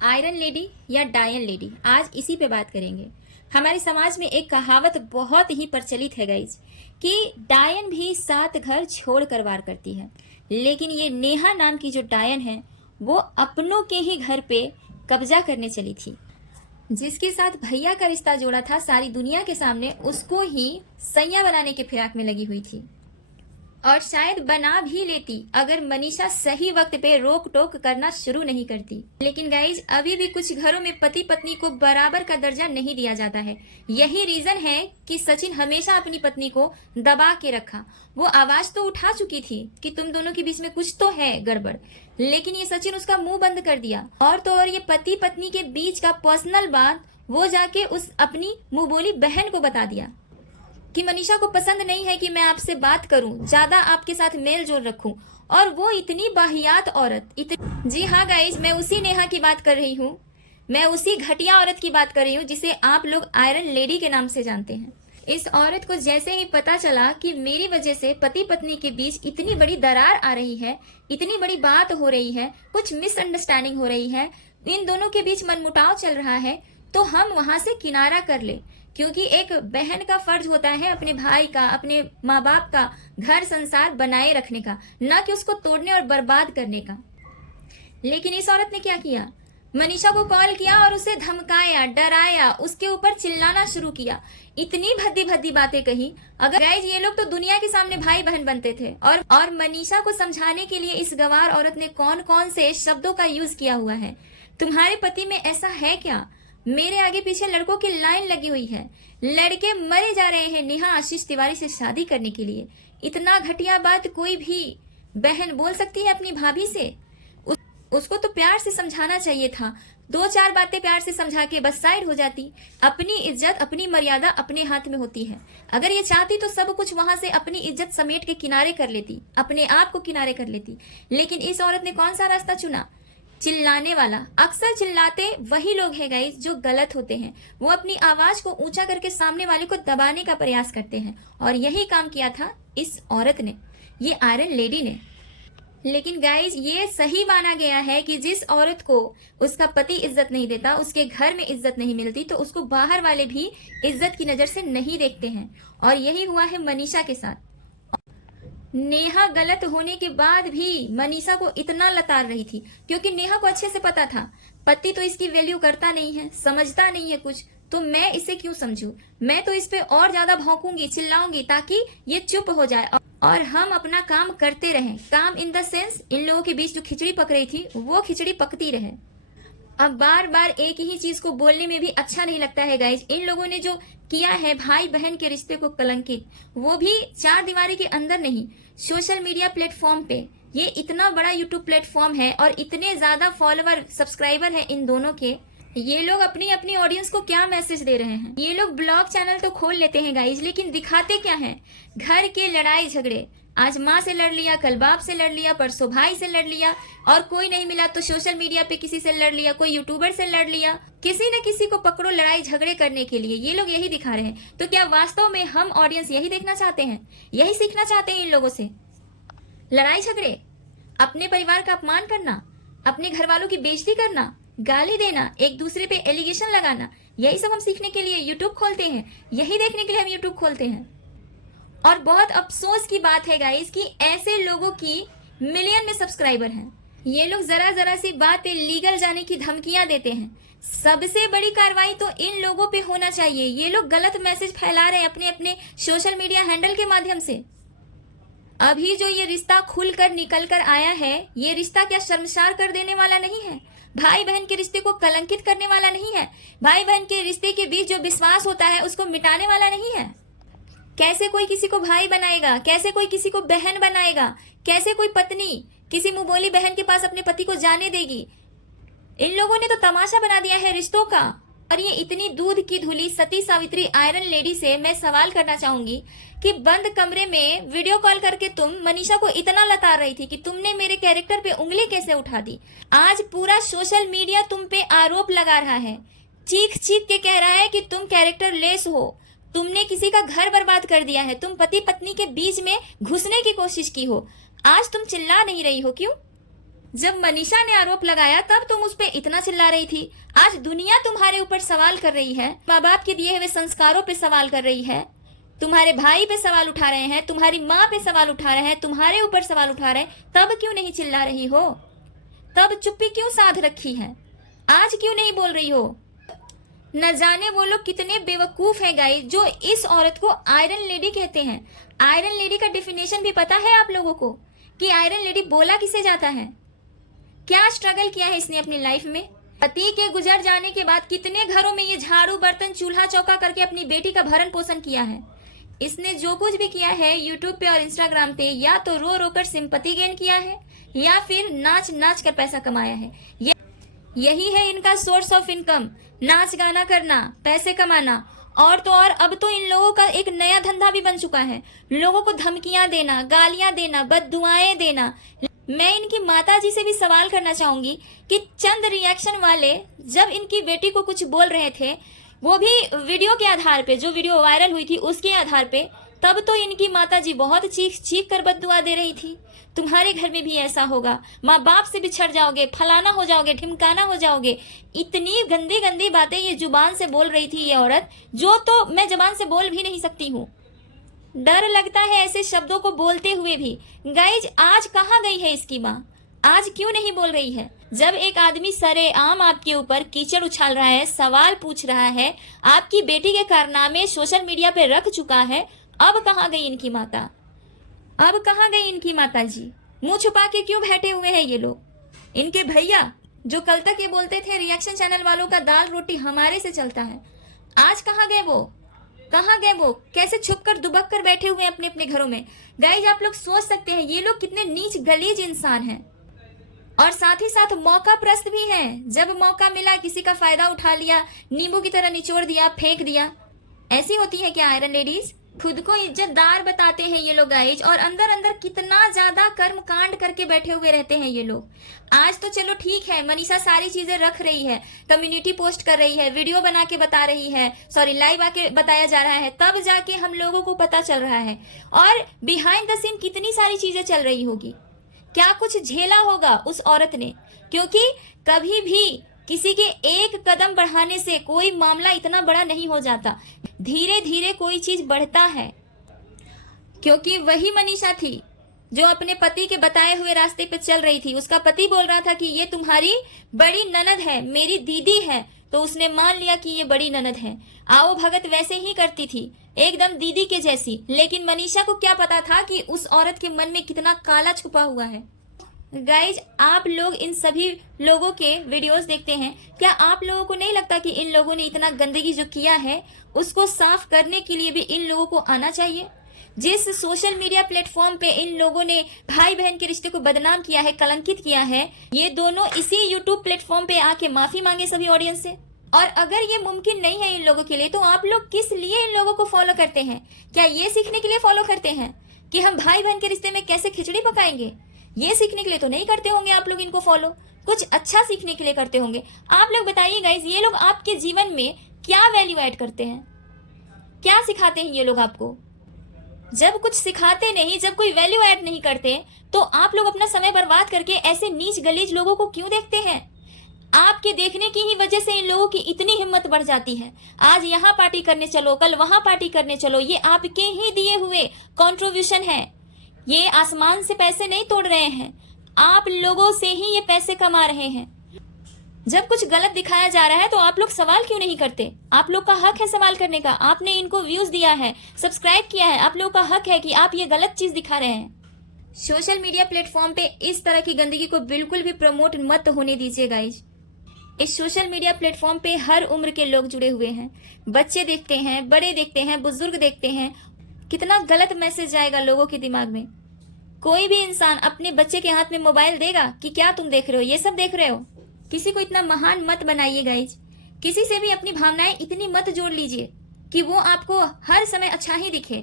Iron lady या डायन lady, आज इसी पे बात करेंगे। हमारे समाज में एक कहावत बहुत ही प्रचलित है गाइज कि डायन भी 7 घर छोड़ कर वार करती है, लेकिन ये नेहा नाम की जो डायन है वो अपनों के ही घर पे कब्जा करने चली थी। जिसके साथ भैया का रिश्ता जोड़ा था, सारी दुनिया के सामने उसको ही सैया बनाने के फिराक में लगी हुई थी, और शायद बना भी लेती अगर मनीषा सही वक्त पे रोक टोक करना शुरू नहीं करती। लेकिन गाइज, अभी भी कुछ घरों में पति पत्नी को बराबर का दर्जा नहीं दिया जाता है। यही रीजन है कि सचिन हमेशा अपनी पत्नी को दबा के रखा। वो आवाज तो उठा चुकी थी कि तुम दोनों के बीच में कुछ तो है गड़बड़, लेकिन ये सचिन उसका मुंह बंद कर दिया। और तो और ये पति पत्नी के बीच का पर्सनल बात वो जाके उस अपनी मुंह बोली बहन को बता दिया कि मनीषा को पसंद नहीं है कि मैं आपसे बात करूं, ज्यादा आपके साथ मेल जोल रखूं। और वो इतनी बाहियात औरत, जी हाँ गाइज, मैं उसी नेहा की बात कर रही हूँ। मैं उसी घटिया औरत की बात कर रही हूँ जिसे आप लोग आयरन लेडी के नाम से जानते हैं। इस औरत को जैसे ही पता चला कि मेरी वजह से पति पत्नी के बीच इतनी बड़ी दरार आ रही है, इतनी बड़ी बात हो रही है, कुछ मिसअंडरस्टैंडिंग हो रही है, इन दोनों के बीच मनमुटाव चल रहा है, तो हम वहां से किनारा कर ले। क्योंकि एक बहन का फर्ज होता है अपने भाई का, अपने माँ बाप का घर संसार बनाए रखने का, ना कि उसको तोड़ने और बर्बाद करने का। लेकिन इस औरत ने क्या किया? मनीषा को कॉल किया और उसे धमकाया, डराया, उसके ऊपर चिल्लाना शुरू किया, इतनी भद्दी भद्दी बातें कही। अगर गाइज, ये लोग तो दुनिया के सामने भाई बहन बनते थे, और मनीषा को समझाने के लिए इस गवार औरत ने कौन कौन से शब्दों का यूज किया हुआ है। तुम्हारे पति में ऐसा है क्या? मेरे आगे पीछे लड़कों की लाइन लगी हुई है, लड़के मरे जा रहे हैं नेहा आशीष तिवारी से शादी करने के लिए। इतना घटिया बात कोई भी बहन बोल सकती है अपनी भाभी से? उसको तो प्यार से समझाना चाहिए था, 2-4 बातें प्यार से समझा के बस साइड हो जाती। अपनी इज्जत, अपनी मर्यादा अपने हाथ में होती है। अगर ये चाहती तो सब कुछ वहां से अपनी इज्जत समेट के किनारे कर लेती, अपने आप को किनारे कर लेती। लेकिन इस औरत ने कौन सा रास्ता चुना? चिल्लाने वाला। अक्सर चिल्लाते वही लोग हैं गाइस जो गलत होते हैं। वो अपनी आवाज को ऊंचा करके सामने वाले को दबाने का प्रयास करते हैं, और यही काम किया था इस औरत ने, ये आयरन लेडी ने। लेकिन गाइस, ये सही माना गया है कि जिस औरत को उसका पति इज्जत नहीं देता, उसके घर में इज्जत नहीं मिलती, तो उसको बाहर वाले भी इज्जत की नजर से नहीं देखते हैं। और यही हुआ है मनीषा के साथ। नेहा गलत होने के बाद भी मनीषा को इतना लताड़ रही थी, क्योंकि नेहा को अच्छे से पता था पति तो इसकी वैल्यू करता नहीं है, समझता नहीं है कुछ, तो मैं इसे क्यों समझूं? मैं तो इस पे और ज्यादा भौंकूंगी, चिल्लाऊंगी, ताकि ये चुप हो जाए और हम अपना काम करते रहें। काम इन द सेंस, इन लोगों के बीच जो खिचड़ी पक रही थी वो खिचड़ी पकती रहे। अब बार बार एक ही चीज को बोलने में भी अच्छा नहीं लगता है गाइज। इन लोगों ने जो किया है भाई बहन के रिश्ते को कलंकित, वो भी 4 दीवारी के अंदर नहीं, सोशल मीडिया प्लेटफॉर्म पे। ये इतना बड़ा यूट्यूब प्लेटफॉर्म है और इतने ज्यादा फॉलोअर, सब्सक्राइबर है इन दोनों के। ये लोग अपनी अपनी ऑडियंस को क्या मैसेज दे रहे हैं? ये लोग ब्लॉग चैनल तो खोल लेते हैं गाइज, लेकिन दिखाते क्या है? घर के लड़ाई झगड़े। आज माँ से लड़ लिया, कल बाप से लड़ लिया, परसों भाई से लड़ लिया, और कोई नहीं मिला तो सोशल मीडिया पे किसी से लड़ लिया, कोई यूट्यूबर से लड़ लिया। किसी न किसी को पकड़ो लड़ाई झगड़े करने के लिए। ये लोग यही दिखा रहे हैं। तो क्या वास्तव में हम ऑडियंस यही देखना चाहते हैं? यही सीखना चाहते हैं इन लोगों से? लड़ाई झगड़े, अपने परिवार का अपमान करना, अपने घर वालों की बेइज्जती करना, गाली देना, एक दूसरे पे एलिगेशन लगाना, यही सब हम सीखने के लिए यूट्यूब खोलते हैं, यही देखने के लिए हम यूट्यूब खोलते हैं। और बहुत अफसोस की बात है गाइस कि ऐसे लोगों की मिलियन में सब्सक्राइबर हैं। ये लोग जरा जरा सी बात पे लीगल जाने की धमकियां देते हैं। सबसे बड़ी कार्रवाई तो इन लोगों पे होना चाहिए। ये लोग गलत मैसेज फैला रहे हैं अपने अपने सोशल मीडिया हैंडल के माध्यम से। अभी जो ये रिश्ता खुलकर निकल कर आया है, ये रिश्ता क्या शर्मसार कर देने वाला नहीं है? भाई बहन के रिश्ते को कलंकित करने वाला नहीं है? भाई बहन के रिश्ते के बीच जो विश्वास होता है उसको मिटाने वाला नहीं है? कैसे कोई किसी को भाई बनाएगा? कैसे कोई किसी को बहन बनाएगा? कैसे कोई पत्नी किसी मुंहबोली बहन के पास अपने पति को जाने देगी? इन लोगों ने तो तमाशा बना दिया है रिश्तों का। और ये इतनी दूध की धुली सती सावित्री आयरन लेडी से मैं सवाल करना चाहूंगी कि बंद कमरे में वीडियो कॉल करके तुम मनीषा को इतना लताड़ रही थी कि तुमने मेरे कैरेक्टर पे उंगली कैसे उठा दी? आज पूरा सोशल मीडिया तुम पे आरोप लगा रहा है, चीख चीख के कह रहा है कि तुम कैरेक्टर लेस हो, तुमने किसी का घर बर्बाद कर दिया है, तुम पति पत्नी के बीच में घुसने की कोशिश की हो। आज तुम चिल्ला नहीं रही हो, क्यों? जब मनीषा ने आरोप लगाया तब तुम उस पर इतना चिल्ला रही थी। आज दुनिया तुम्हारे ऊपर सवाल कर रही है, माँ बाप के दिए हुए संस्कारों पे सवाल कर रही है, तुम्हारे भाई पे सवाल उठा रहे हैं, तुम्हारी माँ पे सवाल उठा रहे हैं, तुम्हारे ऊपर सवाल उठा रहे हैं, तब क्यों नहीं चिल्ला रही हो? तब चुप्पी क्यों साध रखी है? आज क्यों नहीं बोल रही हो? न जाने वो लोग कितने बेवकूफ हैं गाइस, जो इस औरत को आयरन लेडी कहते हैं। आयरन लेडी का डेफिनेशन भी पता है आप लोगों को कि आयरन लेडी बोला किसे जाता है? क्या स्ट्रगल किया है इसने अपनी लाइफ में? पति के गुजर जाने के बाद कितने घरों में ये झाड़ू बर्तन चूल्हा चौका करके अपनी बेटी का भरण पोषण किया है। इसने जो कुछ भी किया है यूट्यूब पे और इंस्टाग्राम पे, या तो रो रो कर सिंपैथी गेन किया है या फिर नाच नाच कर पैसा कमाया है। यही है इनका सोर्स ऑफ इनकम, नाच गाना करना, पैसे कमाना। और तो और अब तो इन लोगों का एक नया धंधा भी बन चुका है, लोगों को धमकियां देना, गालियां देना, बददुआएं देना। मैं इनकी माता जी से भी सवाल करना चाहूंगी कि चंद रिएक्शन वाले जब इनकी बेटी को कुछ बोल रहे थे, वो भी वीडियो के आधार पे, जो वीडियो वायरल हुई थी उसके आधार पे, तब तो इनकी माता जी बहुत चीख चीख कर बददुआ दे रही थी। तुम्हारे घर में भी ऐसा होगा, माँ बाप से बिछड़ जाओगे, फलाना हो जाओगे, ढिमकाना हो जाओगे। इतनी गंदी गंदी बातें ये जुबान से बोल रही थी ये औरत, जो तो मैं जुबान से बोल भी नहीं सकती हूँ। डर लगता है ऐसे शब्दों को बोलते हुए भी। गाइज, आज कहाँ गई है इसकी माँ? आज क्यों नहीं बोल रही है? जब एक आदमी सरेआम आपके ऊपर कीचड़ उछाल रहा है, सवाल पूछ रहा है, आपकी बेटी के कारनामे सोशल मीडिया पे रख चुका है, अब कहाँ गई इनकी माता? अब कहाँ गई इनकी माता जी? मुंह छुपा के क्यों बैठे हुए हैं ये लोग? इनके भैया जो कल तक ये बोलते थे रिएक्शन चैनल वालों का दाल रोटी हमारे से चलता है, आज कहाँ गए वो? कहाँ गए वो? कैसे छुप कर दुबक कर बैठे हुए हैं अपने अपने घरों में। गाइज, आप लोग सोच सकते हैं ये लोग कितने नीच गलीज इंसान हैं, और साथ ही साथ मौका प्रस्त भी हैं। जब मौका मिला किसी का फायदा उठा लिया, नींबू की तरह निचोड़ दिया, फेंक दिया। ऐसी होती है क्या आयरन लेडीज? खुद को इज्जतदार बताते हैं ये लोग गाइज, और अंदर अंदर कितना ज्यादा कर्म कांड करके बैठे हुए रहते हैं ये लोग। आज तो चलो ठीक है, मनीषा सारी चीजें रख रही है, कम्युनिटी पोस्ट कर रही है, वीडियो बना के बता रही है, सॉरी लाइव आके बताया जा रहा है, तब जाके हम लोगों को पता चल रहा है। और बिहाइंड द सीन कितनी सारी चीजें चल रही होगी, क्या कुछ झेला होगा उस औरत ने। क्योंकि कभी भी किसी के एक कदम बढ़ाने से कोई मामला इतना बड़ा नहीं हो जाता, धीरे धीरे कोई चीज बढ़ता है। क्योंकि वही मनीषा थी जो अपने पति के बताए हुए रास्ते पे चल रही थी। उसका पति बोल रहा था कि ये तुम्हारी बड़ी ननद है, मेरी दीदी है, तो उसने मान लिया कि ये बड़ी ननद है। आओ भगत वैसे ही करती थी, एकदम दीदी के जैसी। लेकिन मनीषा को क्या पता था कि उस औरत के मन में कितना काला छुपा हुआ है। गाइज, आप लोग इन सभी लोगों के वीडियोस देखते हैं, क्या आप लोगों को नहीं लगता कि इन लोगों ने इतना गंदगी जो किया है उसको साफ करने के लिए भी इन लोगों को आना चाहिए? जिस सोशल मीडिया प्लेटफॉर्म पे इन लोगों ने भाई बहन के रिश्ते को बदनाम किया है, कलंकित किया है, ये दोनों इसी यूट्यूब प्लेटफॉर्म पे आके माफी मांगे सभी ऑडियंस से। और अगर ये मुमकिन नहीं है इन लोगों के लिए, तो आप लोग किस लिए इन लोगों को फॉलो करते हैं? क्या ये सीखने के लिए फॉलो करते हैं कि हम भाई बहन के रिश्ते में कैसे खिचड़ी पकाएंगे? ये सीखने के लिए तो नहीं करते होंगे आप लोग इनको फॉलो, कुछ अच्छा सीखने के लिए करते होंगे। आप लोग बताइए गाइज, ये लोग आपके जीवन में क्या वैल्यू ऐड करते हैं? क्या सिखाते हैं ये लोग आपको? जब कुछ सिखाते नहीं, जब कोई वैल्यू ऐड नहीं करते, तो आप लोग अपना समय बर्बाद करके ऐसे नीच गलीज लोगों को क्यों देखते हैं? आपके देखने की ही वजह से इन लोगों की इतनी हिम्मत बढ़ जाती है। आज यहाँ पार्टी करने चलो, कल वहां पार्टी करने चलो। ये आपके ही दिए हुए कंट्रीब्यूशन है, ये आसमान से पैसे नहीं तोड़ रहे हैं, आप लोगों से ही ये पैसे कमा रहे हैं। जब कुछ गलत दिखाया जा रहा है तो आप लोग सवाल क्यों नहीं करते? आप लोग का हक है सवाल करने का। आपने इनको व्यूज दिया है, सब्सक्राइब किया है, आप लोग का हक है कि आप ये गलत चीज दिखा रहे हैं। सोशल मीडिया प्लेटफॉर्म पे इस तरह की गंदगी को बिल्कुल भी प्रमोट मत होने दीजिए गाइज। इस सोशल मीडिया प्लेटफॉर्म पे हर उम्र के लोग जुड़े हुए हैं, बच्चे देखते हैं, बड़े देखते हैं, बुजुर्ग देखते हैं। कितना गलत मैसेज जाएगा लोगों के दिमाग में। कोई भी इंसान अपने बच्चे के हाथ में मोबाइल देगा कि क्या तुम देख रहे हो, ये सब देख रहे हो? किसी को इतना महान मत बनाइए गाइज। किसी से भी अपनी भावनाएं इतनी मत जोड़ लीजिए कि वो आपको हर समय अच्छा ही दिखे।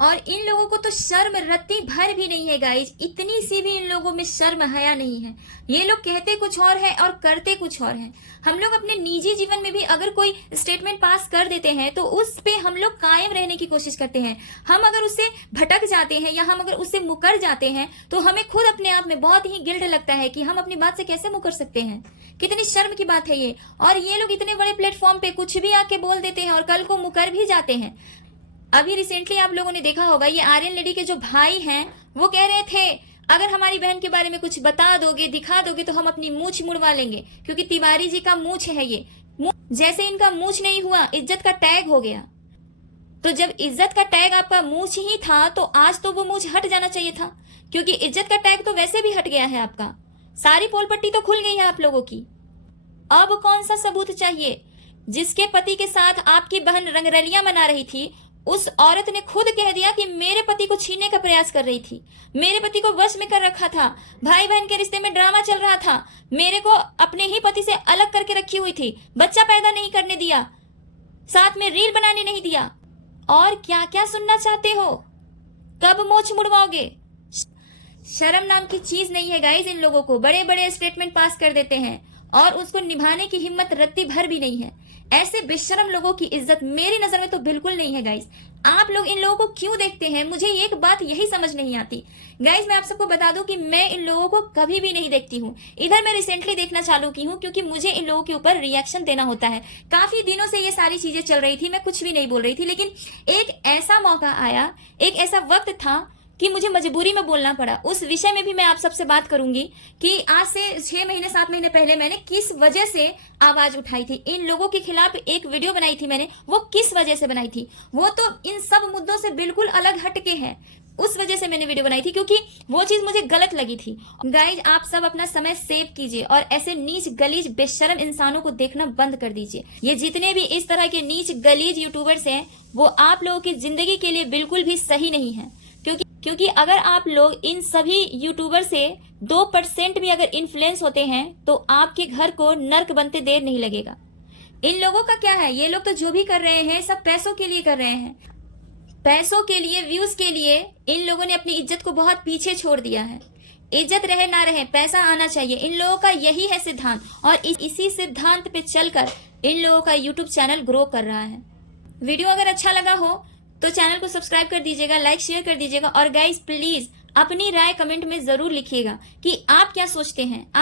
और इन लोगों को तो शर्म रत्ती भर भी नहीं है गाइज, इतनी सी भी इन लोगों में शर्म हया नहीं है। ये लोग कहते कुछ और है और करते कुछ और है। हम लोग अपने निजी जीवन में भी अगर कोई स्टेटमेंट पास कर देते हैं तो उस पे हम लोग कायम रहने की कोशिश करते हैं। हम अगर उससे भटक जाते हैं या हम अगर उससे मुकर जाते हैं तो हमें खुद अपने आप में बहुत ही गिल्ट लगता है कि हम अपनी बात से कैसे मुकर सकते हैं। कितनी शर्म की बात है ये। और ये लोग इतने बड़े प्लेटफॉर्म पे कुछ भी आके बोल देते हैं और कल को मुकर भी जाते हैं। अभी रिसेंटली आप लोगों ने देखा होगा, ये आर्यन लेडी के जो भाई हैं वो कह रहे थे अगर हमारी बहन के बारे में कुछ बता दोगे, दिखा दोगे तो हम अपनी मूछ मुड़वा लेंगे, क्योंकि तिवारी जी का मूछ है ये। जैसे इनका मूछ नहीं हुआ, इज्जत का टैग हो गया। तो जब इज्जत का टैग आपका मूछ ही था तो आज तो वो मूछ हट जाना चाहिए था, क्योंकि इज्जत का टैग तो वैसे भी हट गया है आपका। सारी पोल पट्टी तो खुल गई है आप लोगों की। अब कौन सा सबूत चाहिए? जिसके पति के साथ आपकी बहन रंगरलियां मना रही थी, उस औरत ने खुद कह दिया कि मेरे पति को छीनने का प्रयास कर रही थी, मेरे पति को वश में कर रखा था, भाई बहन के रिश्ते में ड्रामा चल रहा था, मेरे को अपने ही पति से अलग करके रखी हुई थी, बच्चा पैदा नहीं करने दिया, साथ में रील बनाने नहीं दिया। और क्या क्या सुनना चाहते हो? कब मोछ मुड़वाओगे? शर्म नाम की चीज नहीं है गाइस। इन लोगों को बड़े बड़े स्टेटमेंट पास कर देते हैं और उसको निभाने की हिम्मत रत्ती भर भी नहीं है। ऐसे बेशरम लोगों की इज्जत मेरी नजर में तो बिल्कुल नहीं है गाइस। आप लोग इन लोगों को क्यों देखते हैं? मुझे एक बात यही समझ नहीं आती गाइस। मैं आप सबको बता दूं कि मैं इन लोगों को कभी भी नहीं देखती हूँ। इधर मैं रिसेंटली देखना चालू की हूँ क्योंकि मुझे इन लोगों के ऊपर रिएक्शन देना होता है। काफी दिनों से ये सारी चीजें चल रही थी, मैं कुछ भी नहीं बोल रही थी, लेकिन एक ऐसा मौका आया, एक ऐसा वक्त था कि मुझे मजबूरी में बोलना पड़ा। उस विषय में भी मैं आप सबसे बात करूंगी कि आज से 6 महीने 7 महीने पहले मैंने किस वजह से आवाज उठाई थी, इन लोगों के खिलाफ एक वीडियो बनाई थी मैंने, वो किस वजह से बनाई थी। वो तो इन सब मुद्दों से बिल्कुल अलग हटके है। उस वजह से मैंने वीडियो बनाई थी क्योंकि वो चीज मुझे गलत लगी थी। गाइज, आप सब अपना समय सेव कीजिए और ऐसे नीच गलीज बेशरम इंसानों को देखना बंद कर दीजिए। ये जितने भी इस तरह के नीच गलीज यूट्यूबर्स हैं वो आप लोगों की जिंदगी के लिए बिल्कुल भी सही नहीं है। क्योंकि अगर आप लोग इन सभी यूट्यूबर से 2% भी अगर इन्फ्लुएंस होते हैं तो आपके घर को नर्क बनते देर नहीं लगेगा। इन लोगों का क्या है, ये लोग तो जो भी कर रहे हैं सब पैसों के लिए कर रहे हैं। पैसों के लिए, व्यूज के लिए इन लोगों ने अपनी इज्जत को बहुत पीछे छोड़ दिया है। इज्जत रहे ना रहे, पैसा आना चाहिए, इन लोगों का यही है सिद्धांत। और इसी सिद्धांत पे चलकर इन लोगों का यूट्यूब चैनल ग्रो कर रहा है। वीडियो अगर अच्छा लगा हो तो चैनल को सब्सक्राइब कर दीजिएगा, लाइक शेयर कर दीजिएगा और गाइस प्लीज अपनी राय कमेंट में जरूर लिखिएगा कि आप क्या सोचते हैं।